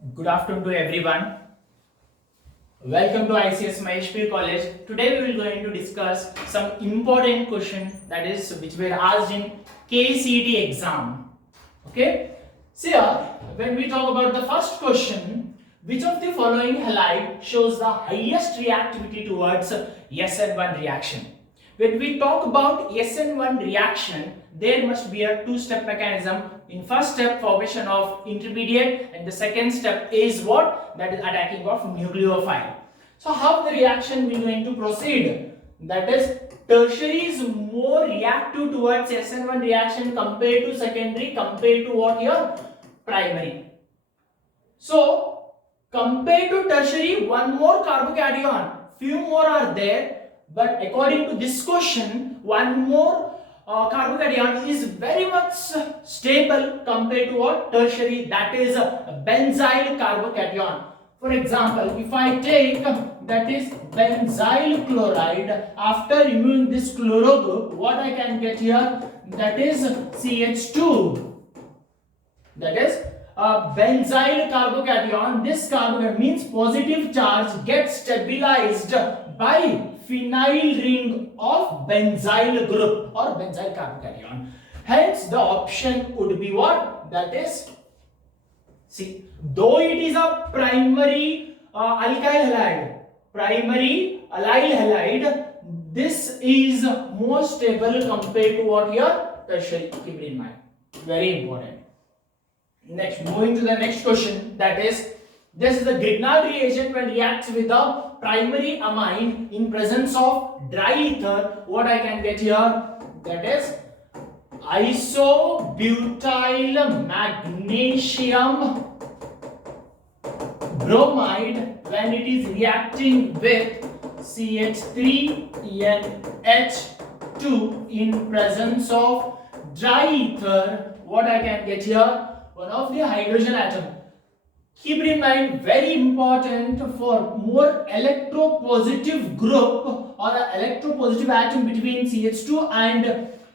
Good afternoon to everyone. Welcome to ICS Maheshpur College. Today we will going to discuss some important question that is which were asked in KCET exam. Okay. So here, when we talk about the first question, which of the following halide shows the highest reactivity towards SN1 reaction? When we talk about SN1 reaction, there must be a two-step mechanism. In first step, formation of intermediate, and the second step is what? That is attacking of nucleophile. So how the reaction will going to proceed? That is, tertiary is more reactive towards SN1 reaction compared to secondary, compared to what here? Primary. So compared to tertiary, one more carbocation, few more are there, but according to this question, one more carbocation is very much stable compared to what? Tertiary, that is a benzyl carbocation. For example, if I take that is benzyl chloride, after removing this chloro group, what I can get here? That is CH2. That is benzyl carbocation. This carbocation means positive charge gets stabilized by phenyl ring of benzyl group or benzyl carbocation. Hence, the option would be what? That is C. Though it is a primary alkyl halide, this is more stable compared to what here? Tertiary. Keep it in mind. Very important. Next, moving to the next question, that is, this is the Grignard reagent when reacts with the primary amine in presence of dry ether. What I can get here? That is isobutyl magnesium bromide when it is reacting with CH3NH2 in presence of dry ether. What I can get here? One of the hydrogen atom. Keep it in mind, very important for more electropositive group or an electropositive atom between CH2 and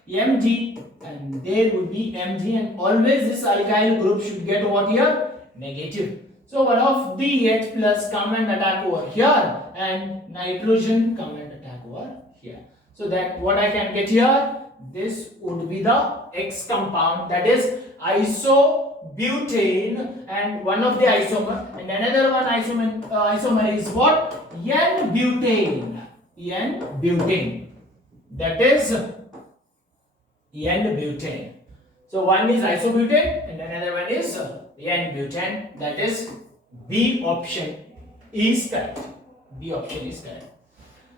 Mg, and there would be Mg, and always this alkyl group should get what here? Negative. So one of the H plus come and attack over here, and nitrogen come and attack over here. So that what I can get here? This would be the X compound, that is isobutane, and one of the isomer, and another one isomer is what? N-butane. N-butane. That is N-butane. So one is isobutane and another one is N-butane. That is B option is correct. B option is correct.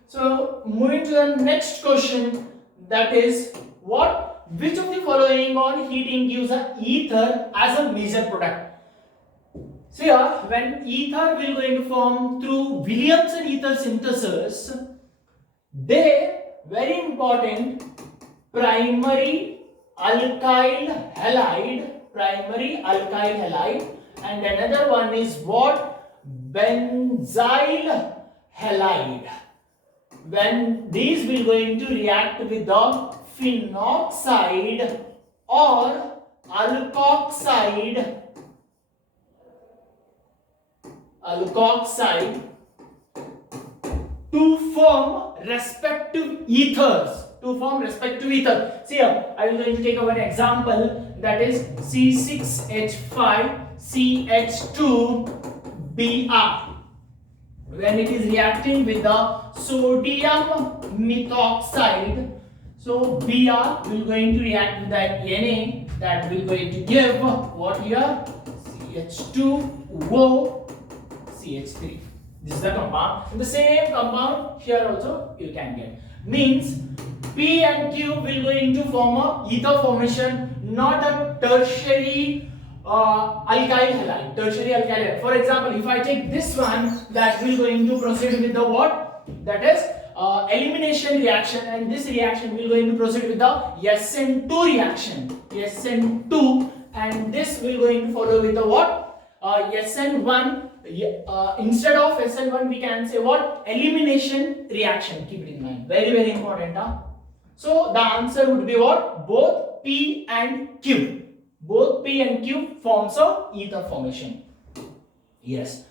So moving to the next question, that is what? Which of the following on heating gives a ether as a major product? So here, when ether will going to form through Williamson ether synthesis, they very important primary alkyl halide, and another one is what? Benzyl halide. When these will going to react with the phenoxide or alkoxide to form respective ethers. See here, I will going to take one example, that is C6H5CH2Br. When it is reacting with the sodium methoxide, so Br will going to react with that Na, that will going to give what here? CH2O CH3. This is the compound. And the same compound here also you can get. Means P and Q will going to form a ether formation, not a tertiary alkyl halide. For example, if I take this one, that will going to proceed with the what? That is elimination reaction, and this reaction will going to proceed with the SN2 reaction. SN2, and this will going to follow with the what? SN1. Instead of SN1, we can say what? Elimination reaction. Keep it in mind. Very, very important. So the answer would be what? Both P and Q. Both P and Q forms a ether formation. Yes.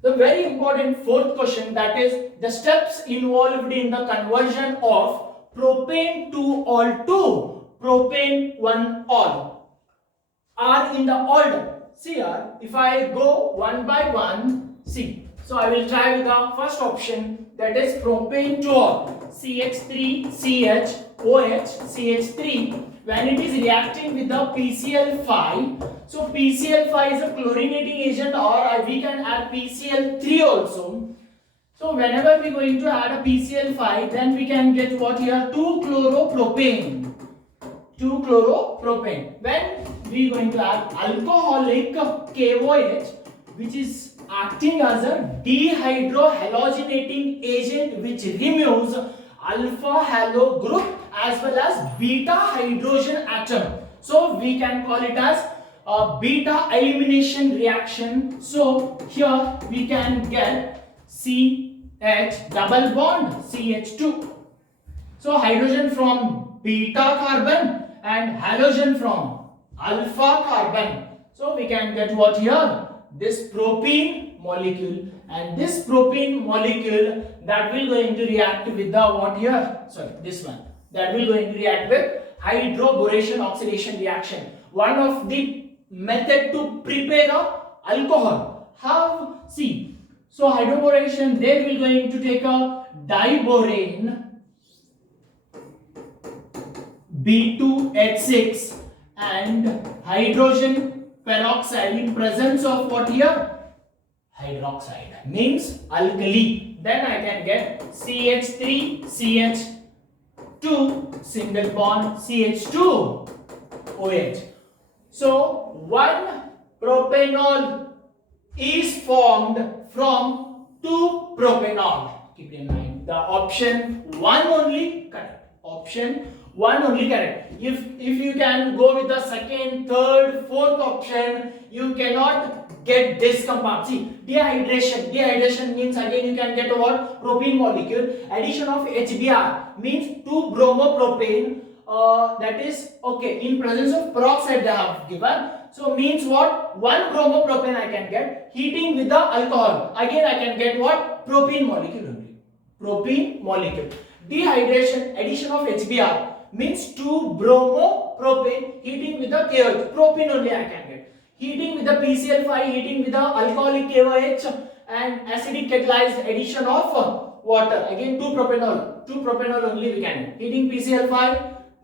The very important fourth question, that is the steps involved in the conversion of propane 2 ol to propane 1 ol are in the order. See here, if I go one by one, see. So I will try with the first option, that is propane 2 ol, CH3CHOH CH3. When it is reacting with the PCl5, so PCl5 is a chlorinating agent, or we can add PCl3 also. So whenever we are going to add a PCl5, then we can get what here, 2-chloropropane. 2-chloropropane. When we are going to add alcoholic KOH, which is acting as a dehydrohalogenating agent, which removes alpha halo group as well as beta hydrogen atom. So we can call it as a beta elimination reaction. So here we can get CH double bond CH2. So hydrogen from beta carbon and halogen from alpha carbon. So we can get what here, this propene molecule, and this propene molecule that will going to react with the what here, sorry, this one, that will going to react with hydroboration oxidation reaction. One of the method to prepare a alcohol. How? See, so hydroboration, they will going to take a diborane B2H6 and hydrogen peroxide in presence of what here, hydroxide, means alkali. Then I can get CH3CH2 single bond CH2OH. So one propanol is formed from 2 propanol. Keep it in mind. The option 1 only correct. Option 1 only correct. If you can go with the second, third, fourth option, you cannot get this compound. See, dehydration means again you can get what, propene molecule. Addition of HBr means 2-bromopropane, that is okay, in presence of peroxide they have given. So means what, 1-bromopropane I can get. Heating with the alcohol, again I can get what, propene molecule only. Propene molecule. Dehydration, addition of HBr means 2-bromopropane. Heating with the KOH, propene only I can get. Heating with the PCl5, heating with the alcoholic KOH, and acidic catalyzed addition of water, again 2-propanol only we can get. Heating PCl5,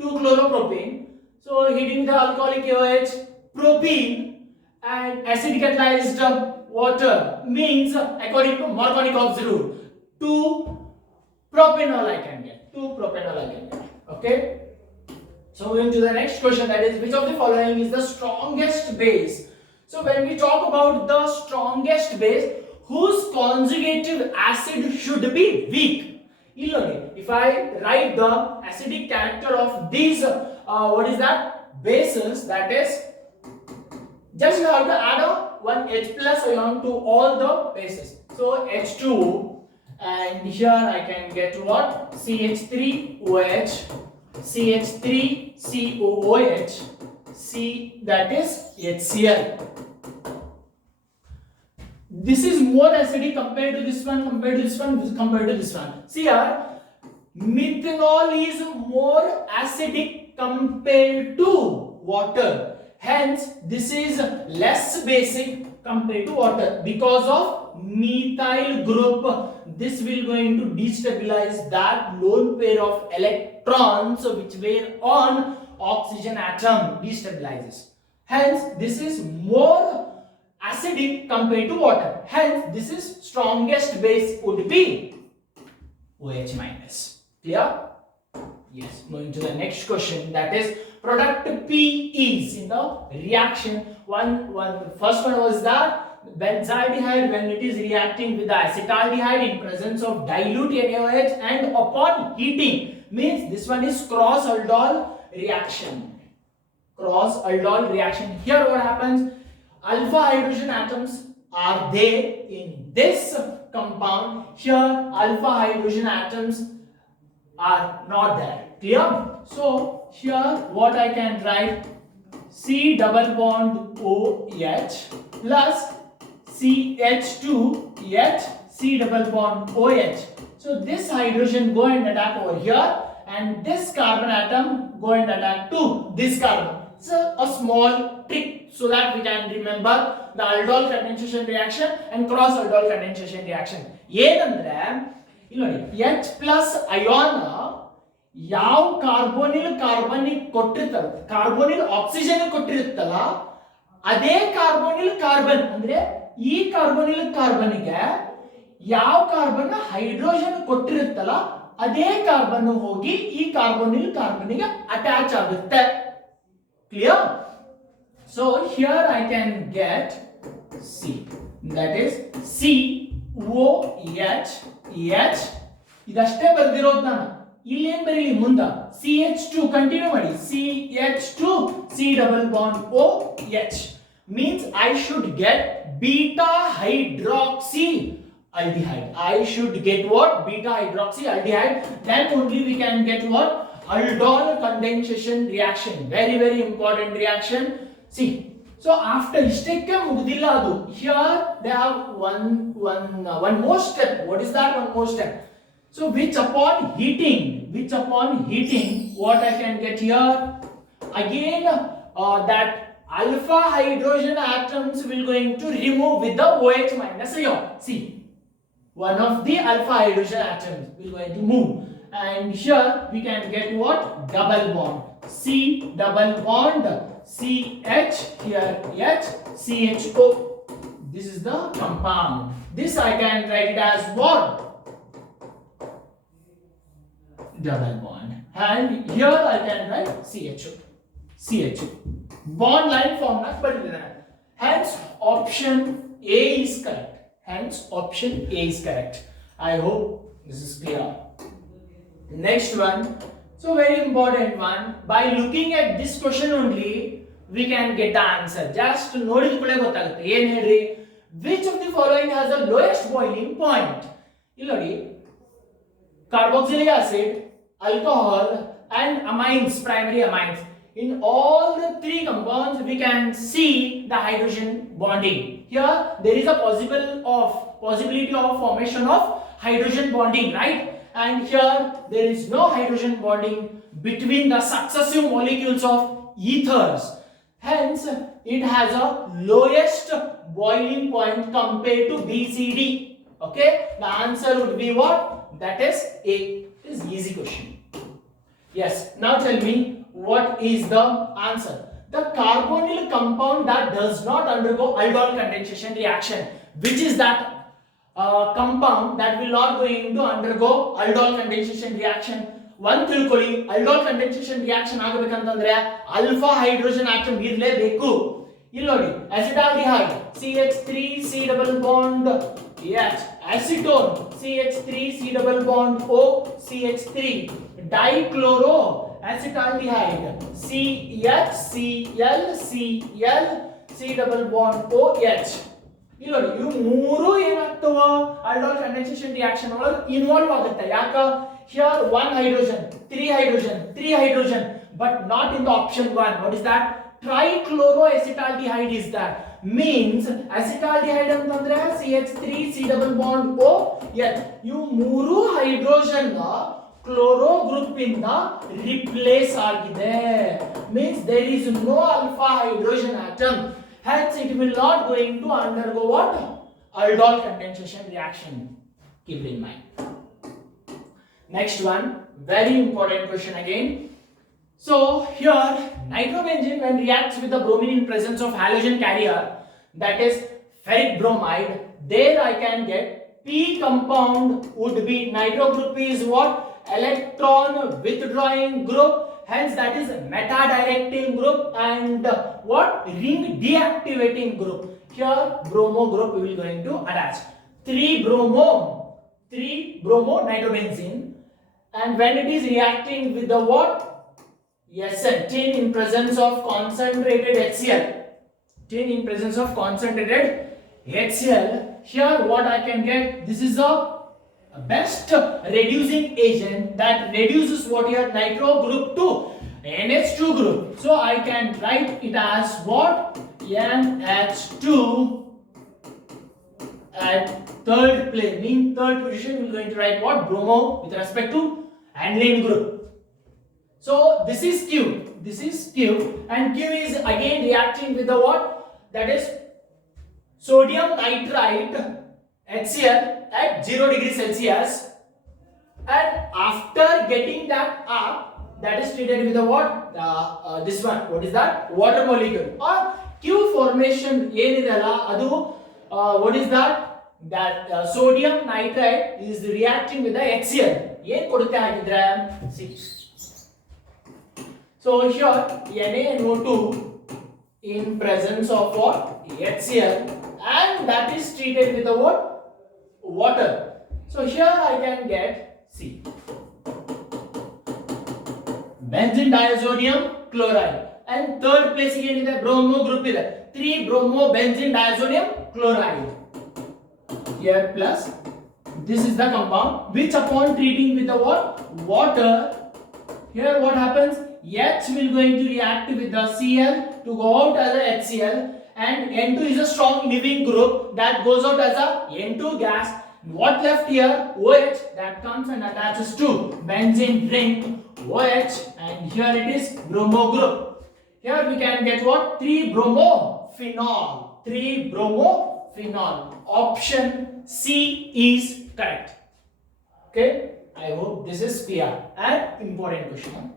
2-chloropropane. So heating the alcoholic KOH, propene, and acidic catalyzed water means according to Markovnikov's rule, 2-propanol I can get. 2-propanol I can get. Okay. So going to the next question, that is which of the following is the strongest base? So when we talk about the strongest base, whose conjugative acid should be weak? If I write the acidic character of these what is that, bases, that is just you have to add one H plus ion to all the bases. So H2, and here I can get what, CH3OH, CH3COOH, C, that is HCl. This is more acidic compared to this one, compared to this one, compared to this one. See here, methanol is more acidic compared to water. Hence, this is less basic compared to water. Because of methyl group, this will going to destabilize that lone pair of electrons which were on oxygen atom, destabilizes. Hence, this is more acidic compared to water. Hence, this is strongest base would be OH minus. Clear? Yes. Moving to the next question, that is product P is in the reaction. First one was the benzaldehyde when it is reacting with the acetaldehyde in presence of dilute NaOH, and upon heating, means this one is cross aldol reaction. Cross aldol reaction. Here what happens? Alpha hydrogen atoms are there in this compound. Here alpha hydrogen atoms are not there. Clear? So here what I can write, C double bond OH plus CH2H, C double bond OH. So this hydrogen go and attack over here, and this carbon atom go and attack to this carbon. So a small trick so that we can remember the aldol condensation reaction and cross aldol condensation reaction. ಏನಂದ್ರೆ ಇಲ್ಲಿ ನೋಡಿ H plus ion ಯಾವ carbonyl carbonic ಕೊಟ್ಟಿರ್ತಲ್ಲ, carbonyl oxygen ಕೊಟ್ಟಿರುತ್ತಲ್ಲ, ಅದೇ carbonyl carbon ಅಂದ್ರೆ ಈ carbonyl ಕಾರ್ಬನ್ಗೆ ಯಾವ carbon hydrogen ಕೊಟ್ಟಿರುತ್ತಲ್ಲ ಅದೇ carbon ಹೋಗಿ ಈ ಕಾರ್ಬೋನಿಲ್ ಕಾರ್ಬನ್ಗೆ ಅಟ್ಯಾಚ್ ಆಗುತ್ತೆ. Clear? So here I can get C, that is COH H. ಇದಷ್ಟೇ ಬರ್ದಿರೋದು ನಾನು. ಇಲ್ಲಿ ಏನು ಬರೀಲಿ ಮುಂದೆ CH2 ಕಂಟಿನ್ಯೂ ಮಾಡಿ, CH2 C double bond OH means I should get beta hydroxy aldehyde. I should get what? Beta hydroxy aldehyde. Then only we can get what? Aldol condensation reaction. Very very important reaction. See, so after istekke mugdilla adu, here they have one more step. What is that one more step? So which upon heating, what I can get here? Again that alpha hydrogen atoms will going to remove with the OH minus ion. See, one of the alpha hydrogen atoms will going to move, and here we can get what? Double bond, C double bond CH, here H, CHO. This is the compound. This I can write it as what? Double bond. And here I can write CHO. Bond line form not but hence option A is correct. I hope this is clear. Next one. So very important one. By looking at this question only, we can get the answer. Just ನೋಡಿದ ಕೂಡಲೇ ಗೊತ್ತಾಗುತ್ತೆ. ಏನು ಹೇಳ್ರಿ? Which of the following has the lowest boiling point? ಇಲ್ಲಿ ನೋಡಿ, carboxylic acid, alcohol and amines, primary amines. In all the three compounds we can see the hydrogen bonding. Here there is a possibility of formation of hydrogen bonding, right? And here there is no hydrogen bonding between the successive molecules of ethers. Hence it has a lowest boiling point compared to BCD. Okay, the answer would be what? That is A. It is easy question. Yes, now tell me what is the answer. The carbonyl compound that does not undergo aldol condensation reaction. Which is that compound that will not going to undergo aldol condensation reaction? One ತಿಳ್ಕೊಳ್ಳಿ, aldol condensation reaction ಆಗಬೇಕಂತಂದ್ರೆ alpha hydrogen atom ಇರಲೇಬೇಕು. ಇಲ್ಲಿ ನೋಡಿ, acetaldehyde CH3 C double bond H, acetone CH3 C double bond O CH3, dichloro acetaldehyde CHCl C double bond OH. ಇಲ್ಲಿ ನೋಡಿ, ಇವು ಮೂರು ಏನಾಗ್ತವ aldol condensation reaction ಒಳಗೆ involve ಆಗುತ್ತೆ. ಯಾಕ? Here one hydrogen, three hydrogen, but not in the option 1. What is that? Trichloroacetaldehyde is that. Means acetaldehyde ಅಂತಂದ್ರೆ CH3 C double bond O. Yes, ಇವು ಮೂರು ಹೈಡ್ರೋಜನ್ ಕ್ಲೋರೋ ಗ್ರೂಪ್ ಇಂದ replace ಆಗಿದೆ. Means there is no alpha hydrogen atom. Hence it will not going to undergo what? Aldol condensation reaction. Keep it in mind. Next one, very important question again. So here nitrobenzene when reacts with the bromine in presence of halogen carrier, that is ferric bromide, there I can get P compound would be nitro group is what? Electron withdrawing group. Hence that is meta directing group and what? Ring deactivating group. Here bromo group we will going to attach. 3 bromo nitrobenzene. And when it is reacting with the what? Yes, sir, tin in presence of concentrated HCl. HCl. Here what I can get? This is a best reducing agent that reduces what here? Nitro group to NH2 group. So I can write it as what? NH2 at third place, mean third position, we're going to write what? Bromo with respect to aniline group. So this is Q. This is Q, and Q is again reacting with the what? That is sodium nitrite HCl at 0 degrees Celsius, and after getting that up, that is treated with the what? This one. What is that? Water molecule. Or Q formation ಏನidella adu what is that? That sodium nitrite is reacting with the HCl. ಏನು ಕೊಡುತ್ತೆ ಹಾಗಿದ್ರೆ? See. So here NaNO2 in presence of what? HCl, and that is treated with the what? Water. So here I can get C. Benzene diazonium chloride. And third place again is the bromo group is 3 bromo benzene diazonium chloride. Here plus this is the compound which upon treating with the what? Water, here what happens? H will going to react with the Cl to go out as a HCl, and N2 is a strong leaving group that goes out as a N2 gas. What left here? OH that comes and attaches to benzene ring OH, and here it is bromo group. Here we can get what? 3 bromophenol. 3 bromophenol. Option C is correct. Okay, I hope this is clear and important question.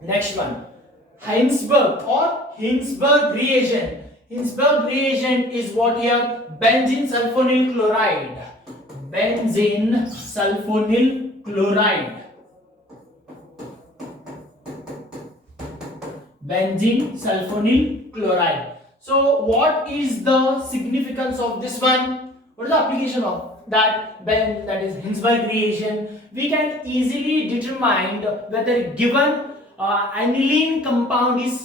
Next one, Heinsberg or Hinsberg reagent. Hinsberg reagent is what here? Benzene sulfonyl chloride. Benzene sulfonyl chloride. Benzene sulfonyl chloride. So what is the significance of this one? What is the application of that? That is Hinsberg reagent. We can easily determine whether given aniline compound is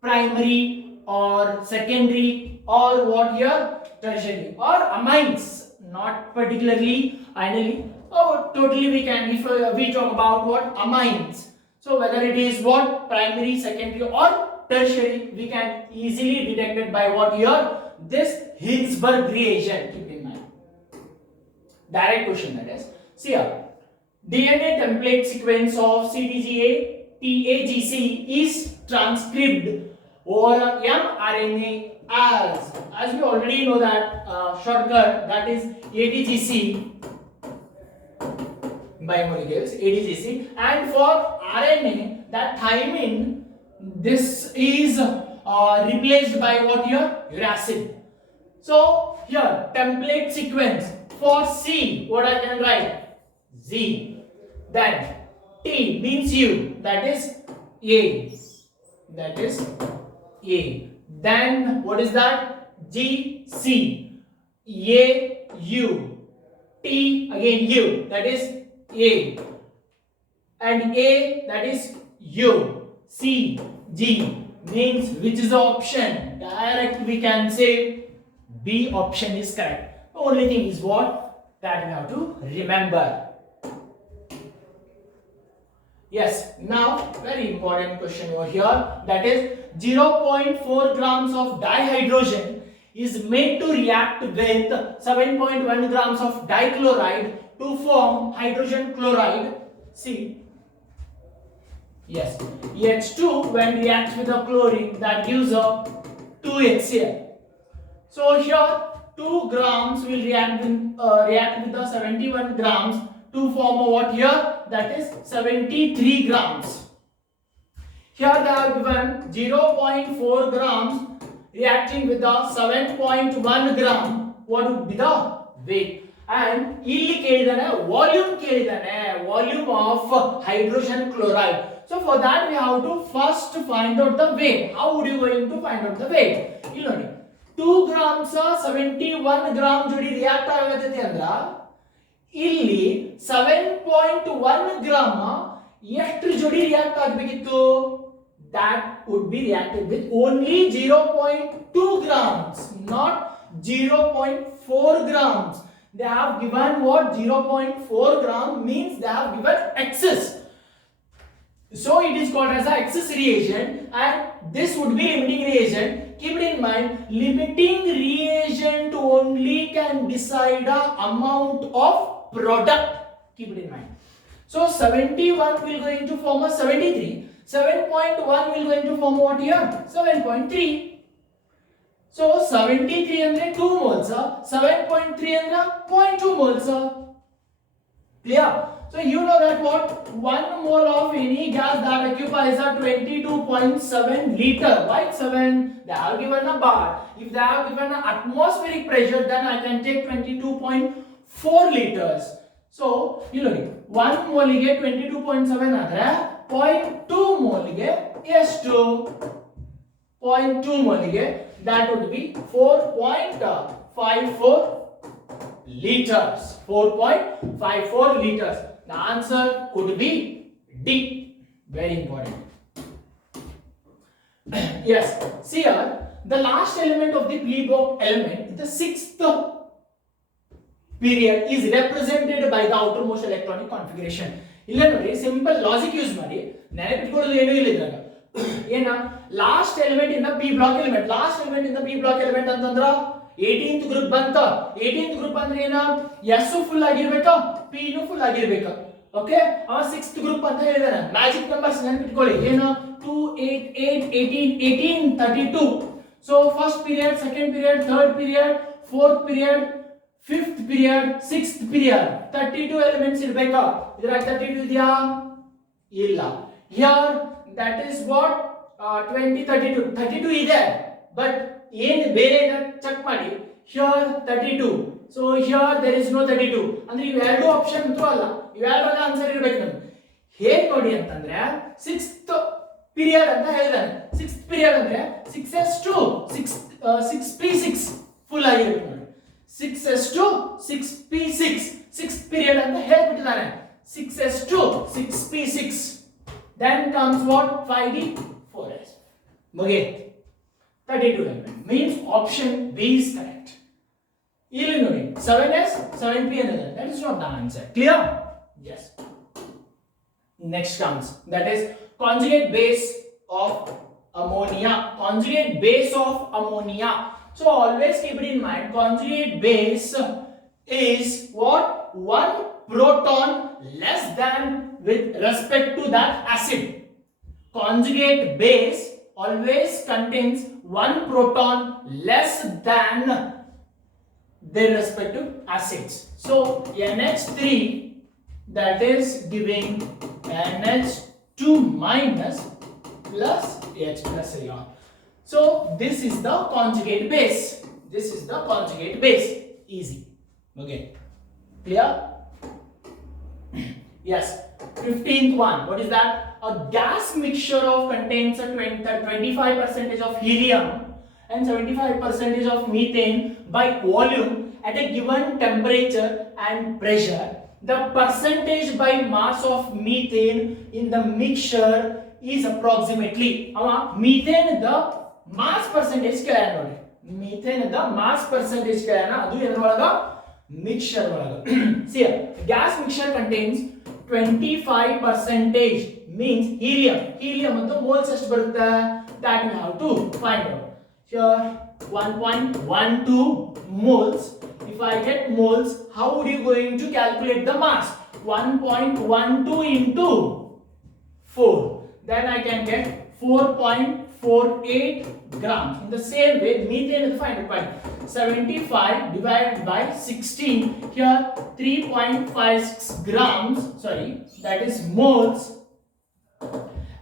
primary or secondary or what here? Tertiary, or amines, not particularly aniline. Oh, totally we can, if we talk about what? Amines. So whether it is what? Primary, secondary or tertiary, we can easily detect it by what here? This Hinsberg reagent. Keep in mind. Direct question that is. See here. DNA template sequence of CTGA TAGC is transcribed over mRNA as we already know that shortcut, that is ATGC biomolecules, ATGC, and for RNA that thymine, this is replaced by what here? Uracil. So here template sequence for C, what I can write? Z. Then T means U, that is A. That is A. Then what is that? G, C. A, U. T again U, that is A. And A, that is U. C, G means which is the option? Direct we can say B option is correct. The only thing is what? That we have to remember. Yes, now very important question over here, that is 0.4 grams of dihydrogen is made to react with 7.1 grams of dichloride to form hydrogen chloride. See, yes, H2 when reacts with the chlorine, that gives a 2HCl. So here 2 grams will react with the 71 grams to form a what here? That is 73 grams. Here they have given 0.4 grams reacting with the 7.1 gram. What would be the weight? And ಇಲ್ಲಿ ಕೇಳಿದಾನೆ volume of hydrogen chloride. So for that we have to first find out the weight. How would you going to find out the weight? ಇಲ್ಲಿ ನೋಡಿ 2 grams 71 gram ಜೋಡಿ react ಆಗತೈತಿ ಅಂದ್ರ ಇಲ್ಲಿ 7.1 gram ಎಷ್ಟು ಜೋಡಿ react ಆಗಬೇಕಿತ್ತು? That would be reacted with only 0.2 grams, not 0.4 grams. They have given what? 0.4 gram means they have given excess. So it is called as a excess reagent, and this would be limiting reagent. Keep it in mind, limiting reagent only can decide the amount of product. Keep it in mind. So 71 will going to form a 73. 7.1 will going to form what here? 7.3. So 73 andre 2 moles, 7.3 andre 0.2 moles. Clear? So you know that what 1 mole of any gas that occupies a 22.7 liter. Why 7? They have given a bar. If they have given an atmospheric pressure, then I can take 22.4 liters. So you know 1 mole ಗೆ 22.7 ಆದರೆ 0.2 mole ಗೆ ಎಷ್ಟು? 0.2 mole ಗೆ that would be 4.54 liters. 4.54 liters. The answer could be D. Very important. Yes. See here, the last element of the Lebesgue element, the sixth period, is represented by the outermost electronic configuration. ಇಲ್ಲ ನೋಡಿ simple logic use ಮಾಡಿ ನೆನಪಿಟ್ಕೊಳ್ಳೋದು ಏನೂ ಇಲ್ಲ ಇದ್ರಾಗ ಏನ last element in the P block element ಅಂತಂದ್ರ 18th group ಬಂತ 18th group ಅಂದ್ರೆ ಏನ ಎಸ್ ಫುಲ್ ಆಗಿರ್ಬೇಕು ಪಿ ನು ಫುಲ್ ಆಗಿರ್ಬೇಕು ಓಕೆ ಅವ 6th ಗ್ರೂಪ್ ಅಂತ ಹೇಳಿದಾನೆ ಮ್ಯಾಜಿಕ್ ನಂಬರ್ಸ್ ನೆನಪಿಟ್ಕೊಳ್ಳಿ ಏನು 2 8 8 18 18 32 so first period second period third period fourth period fifth period, sixth period, 32 elements ಇರಬೇಕಾ ಇದರ 32 ಇದೆಯಾ ಇಲ್ಲ here that is what 20 32 ಇದೆ ಬಟ್ ಏನು ಬೇರೆ ಚೆಕ್ ಮಾಡಿ here 32 so here there is no 32 ಅಂದ್ರೆ ಇವೆರಡು ಆಪ್ಷನ್ ಅಂತೂ ಅಲ್ಲ ಇವೆರಡರ ಆನ್ಸರ್ ಇರಬೇಕು ನಮಗೆ ಹೇಗೆ ನೋಡಿ ಅಂತಂದ್ರೆ 6th ಪೀರಿಯಡ್ ಅಂತ ಹೇಳಿದಾನೆ 6th ಪೀರಿಯಡ್ ಅಂದ್ರೆ 6s2 6p6 ಫುಲ್ ಆಗಿರುತ್ತೆ 6s2 6p6 6th period ಅಂತ ಹೇಳ್ಬಿಟ್ಟಿದ್ದಾರೆ 6s2 6p6 then comes what 5d 4s ಮುಗಿಯಿತು 32 element means option B is correct ಇಲ್ಲಿ ನೋಡಿ 7s 7p ಅನ್ನೋದು that is not the answer clear yes next comes that is conjugate base of ammonia So always keep it in mind, conjugate base is what? One proton less than with respect to that acid. Conjugate base always contains one proton less than their respective acids. So NH3 that is giving NH2 minus plus H plus ion. So this is the conjugate base. Easy. Okay. Clear? Yes. 15th one. What is that? A gas mixture contains a 25% of helium and 75% of methane by volume at a given temperature and pressure. The percentage by mass of methane in the mixture is approximately methane the mass percentage ಕೇಳೋಣ ನೋಡಿ methane the mass percentage ಕೇಳೋಣ ಅದು ಎದರೊಳಗ mixture ಒಳಗ see gas mixture contains 25% means helium ಅಂತ moles ಎಷ್ಟು ಬರುತ್ತೆ that we have to find out here 1.12 moles if I get moles how would you going to calculate the mass 1.12 into 4 then I can get 4.48 grams. In the same way, methane is find out 75 divided by 16. Here 3.56 grams. Sorry, that is moles.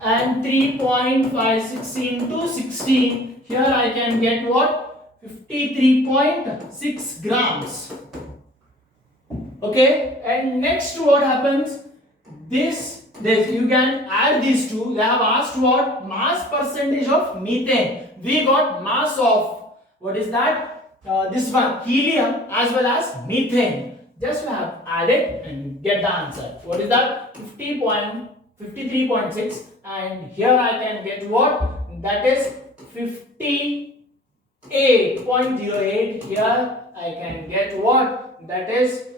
And 3.56 into 16. Here I can get what? 53.6 grams. Okay. And next, what happens? This you can add these two. They have asked what mass percentage of methane. We got mass of what is that? This one helium as well as methane. Just we have added and get the answer. What is that? 53.6 and here I can get what? That is 58.08. Here I can get what? That is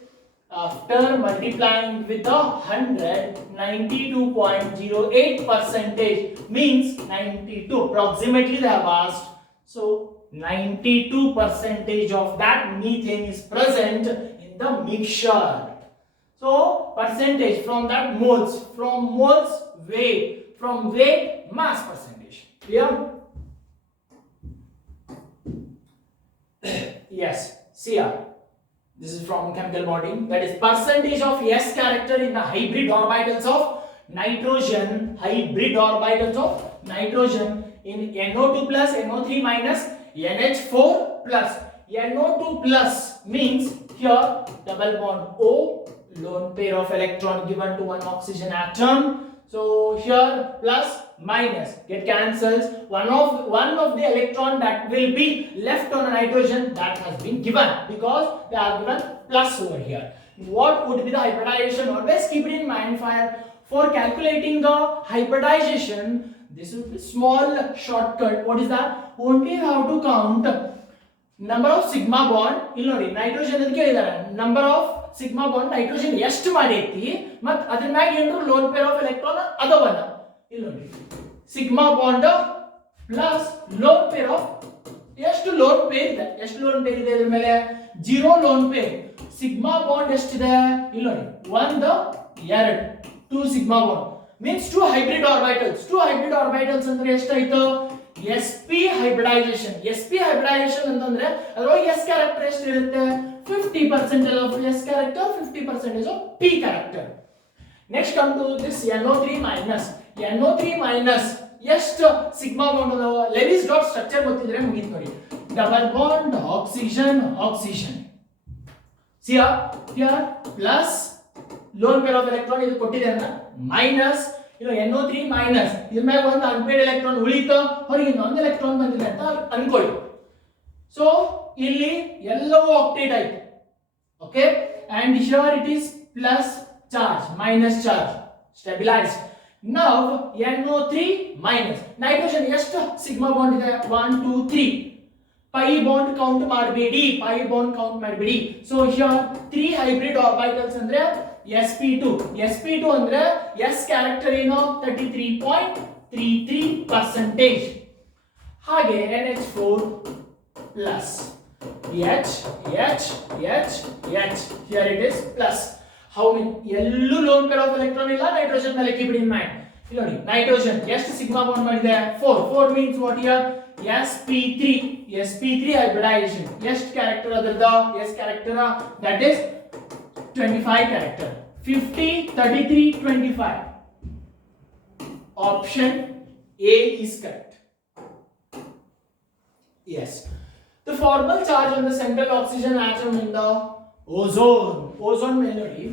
after multiplying with the 100 92.08% means 92 approximately they have asked So 92% of that methane is present in the mixture. So percentage from that moles, from moles weight, from weight mass percentage. Clear? Yes, see here. This is from chemical bonding. That is percentage of S character in the hybrid orbitals of nitrogen. Hybrid orbitals of nitrogen in NO2 plus, NO3 minus, NH4 plus. NO2 plus means here double bond O, lone pair of electron given to one oxygen atom. So here plus minus get cancels. One of the electron that will be left on a nitrogen that has been given because they are given plus over here. What would be the hybridization? Always keep it in mind for calculating the hybridization. This is a small shortcut. What is that? Only have to count number of sigma bond. ಇಲ್ಲಿ ನೋಡಿ nitrogen ಅಂತ ಕೇಳಿದಾರೆ. Number of sigma bond nitrogen ಎಷ್ಟು ಮಾಡೈತಿ ಮತ್ತು ಅದರ ಮ್ಯಾಗ ಏನರು lone pair of electron ಅದವಲ್ಲ. ಇಲ್ಲಿ ನೋಡಿ sigma bond plus lone pair of ಎಷ್ಟು ಲೋನ್ ಪೇರ್ ಇದೆ. ಎಷ್ಟು ಲೋನ್ ಪೇರ್ ಇದೆ ಇದರ ಮೇಲೆ? 0 ಲೋನ್ ಪೇರ್. ಸಿಗ್ಮಾ ಬಾಂಡ್ ಎಷ್ಟಿದೆ? ಇಲ್ಲಿ ನೋಡಿ 1 2 2 sigma bond means 2 hybrid orbitals. 2 hybrid orbitals ಅಂದ್ರೆ ಎಷ್ಟಾಯ್ತು? sp hybridization. sp hybridization ಅಂತಂದ್ರೆ ಅದರೊಳಗೆ s ಕ್ಯಾರೆಕ್ಟರ್ ಎಷ್ಟು ಇರುತ್ತೆ? 50% of s character, 50% of p character. Next come to this NO3 minus. NO3 minus ಎಷ್ಟು ಸಿಗ್ಮಾ ಬಾಂಡ್ ಅದಾವ? ಲೆವಿಸ್ ಡಾಟ್ ಸ್ಟ್ರಕ್ಚರ್ ಗೊತ್ತಿದ್ರೆ ಮುಗಿತು ನೋಡಿ. Double bond oxygen oxygen. See here plus lone pair of electron ಇದು ಕೊಟ್ಟಿದೆ ಅಂತ ಮೈನಸ್ ಇದು NO3 minus ಇದ್ರ ಮೇಲೆ ಒಂದು ಅನ್ಪೇಡ್ ಎಲೆಕ್ಟ್ರಾನ್ ಉಳಿತು, ಹೊರಗಿಂದ ಒಂದು ಎಲೆಕ್ಟ್ರಾನ್ ಬಂದಿದೆ ಅಂತ ಅನ್ಕೊಳ್ಳಿ. ಸೊ ಇಲ್ಲಿ ಎಲ್ಲವೂ ಆಕ್ಟೇಟ್ ಆಯ್ತು. Okay, and here it is plus charge minus charge stabilized. Now NO3 minus nitrogen ಎಷ್ಟು ಸಿಗ್ಮಾ ಬಾಂಡ್ ಇದೆ? 1 2 3. pi bond count ಮಾಡಬೇಡಿ, pi bond count ಮಾಡಬೇಡಿ. So here 3 hybrid orbitals ಅಂದ್ರೆ sp2. sp2 ಅಂದ್ರೆ s character ಏನು? 33.33%. ಹಾಗೆ NH4 plus H H H H. Here it is plus. How many? ಎಲ್ಲೂ lone pair of electron ಇಲ್ಲ nitrogen ಮೇಲೆ keep it in mind. ಇಲ್ಲಿ ನೋಡಿ nitrogen ಎಷ್ಟು ಸಿಗ್ಮಾ ಬಾಂಡ್ ಮಾಡಿದೆ? 4. 4 means what here? sp3. sp3 hybridization. ಎಷ್ಟು ಕ್ಯಾರೆಕ್ಟರ್ ಅದರದ? s character that is 25 character. 50 33 25. Option A is correct. Yes. The formal charge on the central oxygen atom in the ozone. Ozone melody.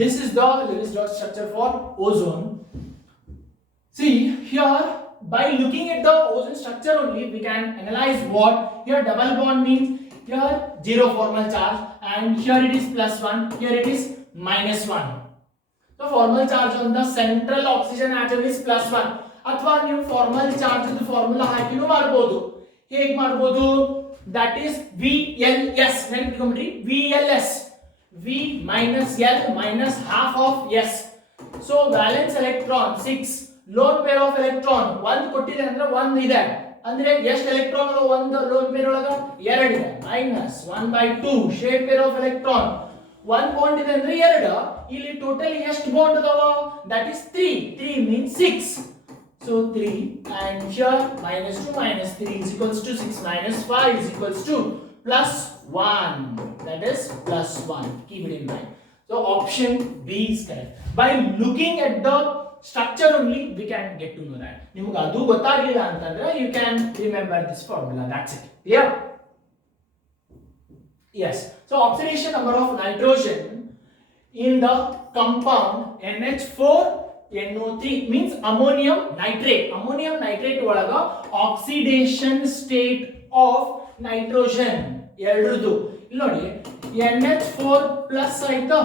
This is the Lewis dot structure for ozone. See here, by looking at the ozone structure only, we can analyze what here double bond means. Here 0 formal charge, and here it is +1. Here it is -1. So formal charge on the central oxygen atom is +1. ಅಥವಾ ನೀವು formal charge ದು formula ಹಾಕಿನೂ ಮಾಡಬಹುದು. ಹೇಗೆ ಮಾಡಬಹುದು? That is VLS. ನೆನಪಿಟ್ಕೊಂಡ್ಬಿಡಿ, VLS. V minus L minus half of S. So valence electron 6, lone pair of electron 1 ಕೊಟ್ಟಿದೆ ಅಂದ್ರೆ 1 ಇದೆ ಅಂದ್ರೆ ಎಷ್ಟು ಎಲೆಕ್ಟ್ರಾನ್ ಅದ? ಒಂದು ಲೋನ್ ಪೇರ್ ಒಳಗ 2 ಇದೆ. minus 1/2 shade pair of electron 1 bond ಇದೆ ಅಂದ್ರೆ 2. ಇಲ್ಲಿ ಟೋಟಲ್ ಎಷ್ಟು ಬಾಂಡ್ ಅದಾವ? That is 3. 3 means 6. So 3 and here -2 - 3 is equals to 6 - 5 is equals to +1. That is +1. Keep it in mind. So option B is correct. By looking at the structure only we can get to know that. ನಿಮಗೆ ಅದು ಗೊತ್ತಾಗಲಿಲ್ಲ ಅಂತಂದ್ರೆ you can remember this formula. That's it. Yeah. Yes. So oxidation number of nitrogen in the compound NH4 NO3 means ammonium nitrate. Ammonium nitrate ಒಳಗ oxidation state of nitrogen ಎರಡರದು ಇಲ್ಲಿ ನೋಡಿ NH4 plus ಆಯ್ತಾ,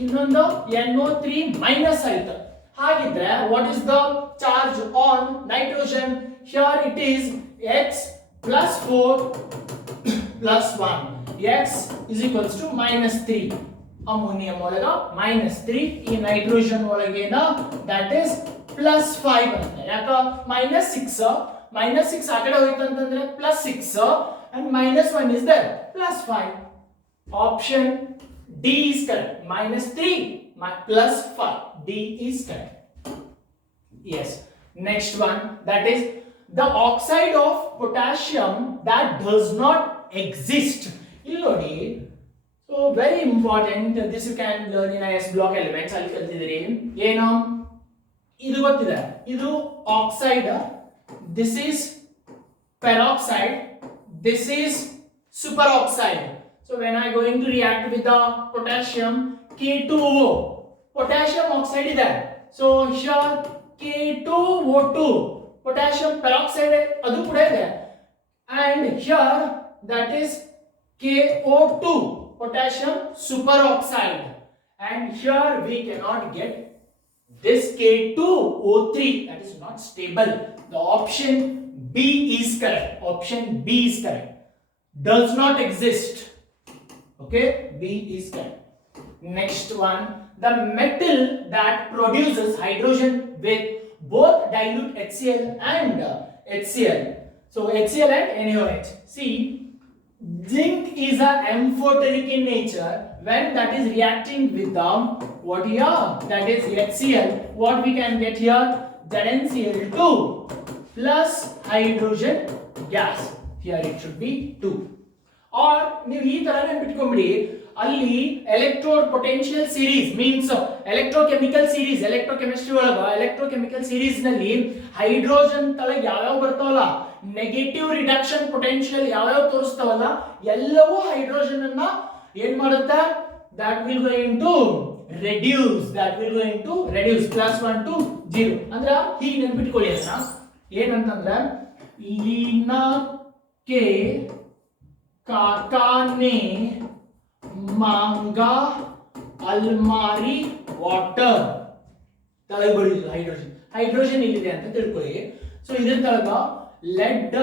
ಇನ್ನೊಂದು NO3 minus ಆಯ್ತಾ. ಹಾಗಿದ್ರೆ what is the charge on nitrogen? Here it is X plus 4 plus 1. X is equals to -3. Ammonium ಒಳಗ -3, ಈ nitrogen ಒಳಗೇನ that is plus 5 ಅಂತ. ಯಾಕ -6 ಆ ಕಡೆ ಹೋಯ್ತು ಅಂತಂದ್ರೆ +6 and -1 is there +5. Option D is correct. -3 +5. D is correct. Yes. Next one, that is the oxide of potassium that does not exist. ಇಲ್ಲಿ ನೋಡಿ, so very important, this you can learn in IS block elements. ಅಲ್ಲಿ ಕಲ್ತಿದ್ದೀರಿ ಏನು, ಇದು ಗೊತ್ತಿದೆ, ಇದು oxide, this is peroxide, this is superoxide. So when I going to react with the potassium, K2O, potassium oxide ಇದೆ, so here K2O2, potassium peroxide adu kuda ide, and here that is KO2, potassium superoxide, and here we cannot get this K2O3, that is not stable. The option B is correct. Option B is correct. Does not exist. Okay, B is correct. Next one, the metal that produces hydrogen with both dilute HCl and HCl. So HCl and NaOH. See, zinc is a amphoteric in nature. When that is reacting with the what here, that is HCl, what we can get here, ZnCl2 plus hydrogen gas. Here it should be 2. Or ನೀವು ಈ ತರ ನೆನಪಿಟ್ಕೊಂಡ್ಬಿಡಿ, ಅಲ್ಲಿ electrode potential series means electrochemical series, electrochemistry ಒಳಗ electrochemical series ನಲ್ಲಿ hydrogen ತಳಗ ಯಾವ್ಯಾವ ಬರ್ತಾವಲ್ಲ, negative reduction potential ಯಾವ್ಯಾವ ತೋರಿಸ್ತಾವಲ್ಲ, ಎಲ್ಲವೂ ಹೈಡ್ರೋಜನ್ ಅನ್ನ ಏನ್ ಮಾಡುತ್ತೆ, that will going to reduce, +1 to 0. ಅಂದ್ರೆ ಹೀಗೆ ನೆನಪಿಟ್ಕೊಳ್ಳಿ ಅಣ್ಣ, ಏನಂತಂದ್ರೆ ಲೀನಾ ಕೆ काका ने मांगा अलमारी वाटर, ತಳಗ ಬಡಿದ್ರು ಹೈಡ್ರೋಜನ್ ಇಲ್ಲಿದೆ ಅಂತ ತಿಳ್ಕೊಳ್ಳಿ. ಸೊ ಇದ್ರ ತಳಗ ಲೆಡ್,